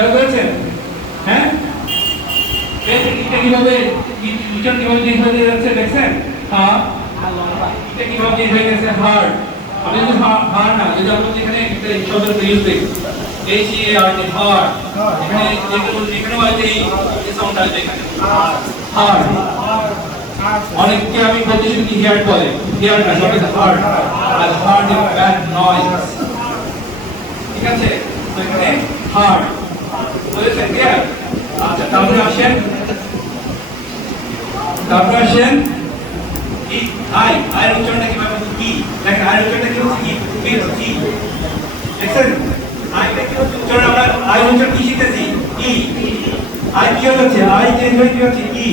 খেয়াল করেছেন? হ্যাঁ, এটা কিভাবে নিচন কিভাবে চেঞ্জ হয়ে যাচ্ছে দেখছেন? হ্যাঁ, এটা কিভাবে চেঞ্জ হয়ে গেছে? হার্ড। আমি যদি হার্ড না, যদি আমরা এখানে একটা শব্দ ইউজ করি HARD, হার্ড, এখানে এখানেও আছে এই সাউন্ড আছে এখানে, হার্ড। অনেককে আমি বলতেছি কি হিয়ার বলে, হিয়ার না, সব হার্ড, আর হার্ড ইজ ব্যাড নয়েজ। ঠিক আছে, তো এখানে হার্ড বুঝেছেন? ক্লিয়ার? আচ্ছা, তারপরে আসেন ই আই আয়ের উচ্চারণটা কিভাবে হচ্ছে? কি দেখেন, আয়ের উচ্চারণটা কি হচ্ছে? কি কি দেখছেন? আইটা কি হচ্ছে উচ্চারণ? আমরা আই উচ্চারণ কি শিখতেছি? ই। আই কি হচ্ছে? আই চেঞ্জ হয়ে কি হচ্ছে? ই।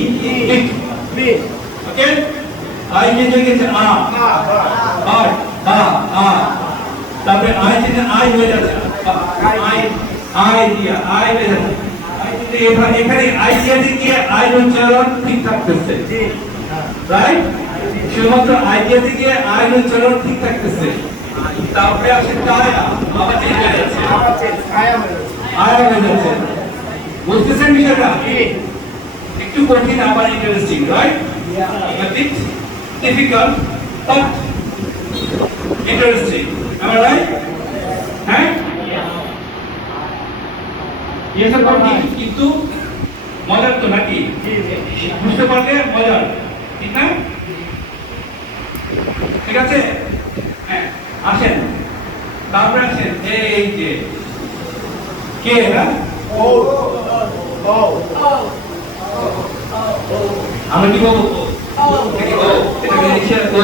ওকে, আই চেঞ্জ হয়ে গেছে আ, আর আ। তারপরে আই চেঞ্জ আই হয়ে যাচ্ছে আই দিয়া আই হয়ে যাচ্ছে। এখানে আই দিয়ে আই উচ্চারণ ঠিক থাকতেছে, রাইট? শুধুমাত্র আই দিয়ে আই উচ্চারণ ঠিক থাকতেছে। তারপরে আসে কায়া, আবার চেঞ্জ হয়ে যাচ্ছে, আয়া হয়ে যাচ্ছে। বুঝতেছেন বিষয়টা? একটু কঠিন আবার interesting, right? It's difficult but interesting. Am I right? হ্যাঁ? Yes or no? কিন্তু মজার তো নাকি? বুঝতে পারলে মজার, ঠিক না? ঠিক আছে? হ্যাঁ, আসেন তারপরে আসেন এই যে কে, না আমরা কি বলবো? এটাকে লিখে ও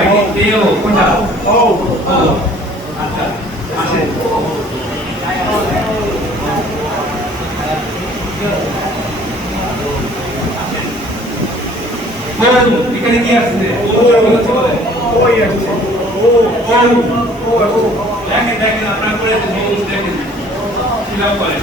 আগে দেও কোনটা? ও আচ্ছা, আসেন এখানে কি আসছে? দেখেন আপনার করে দেখেন ফিল আপ করেন।